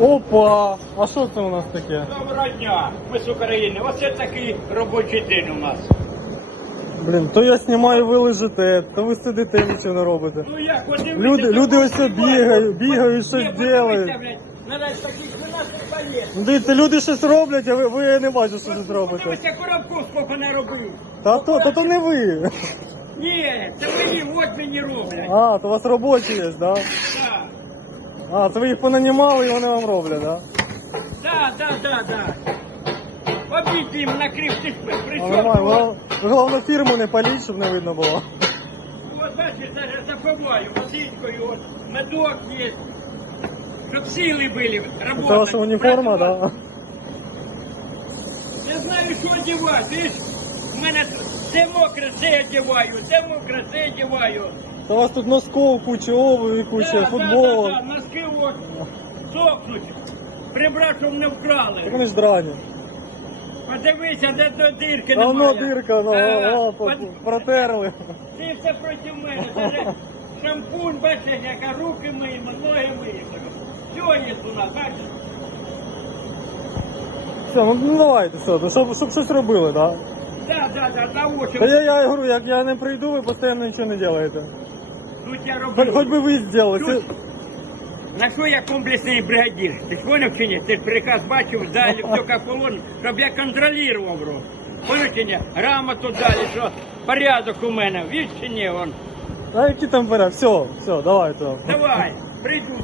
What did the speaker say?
Опа! А що це у нас таке? Доброго дня, ми з України. Оце такий робочий день у нас. Блін, то я знімаю, ви лежите, то ви сидите, нічого не робите. Ну як, от дивіться, Люди- люди ось хлопці бігають, бігають, щось блядь, Навіть таких нас не. Ну, Дивіться, люди щось роблять, а ви, ви я не бачу, що щось робите. Подивися, коробку скільки не робив. Та то, то, то не ви. Ні, це мені, от мені роблять. А, то у вас робочі є, да? Так, А, це ви їх понанімали і вони вам роблять, да? так, так, так, так. Обід їм накрив, ти ж А, прийшов. нормально. от, Головне, фірму не паліть, щоб не видно було. От бачиш, зараз запиваю водичкою, от медок є. Щоб сили були. Це ваша уніформа, працювати. да? Не знаю, що одягати. Видиш, у мене це мокре, це одягаю, це мокре, це одягаю. Та у вас тут носков, куча обуви, куча Да, футболок. Да, да, да, носки от сохнуть. Прибрав, щоб не Так вкрали. вони ж драні. Подивися, де до Давно немає. дирка, ну, Да, о, по- под- протерли. Ти все проти мене. Даже шампунь, бачиш, яка руки миємо, ноги миємо. Все є у нас, бачиш? Все, ну, ну давайте, все, то щоб, щоб щось робили, да? Да, да, да, на очі. Та я, я говорю, як я не прийду, ви постійно нічого не робите. Тут я Хоч, роблю. хоч би ви зробили. Тут- Це- На що я комплексний бригадір? Ти ж поняв чи ні? Ти ж приказ бачив в залі, хто як полон, щоб я контролював роз. Поняв чи ні? Грамоту далі, що порядок у мене. Віж чи ні, вон. А які там порядок? Все, все, давайте. Давай, прийду.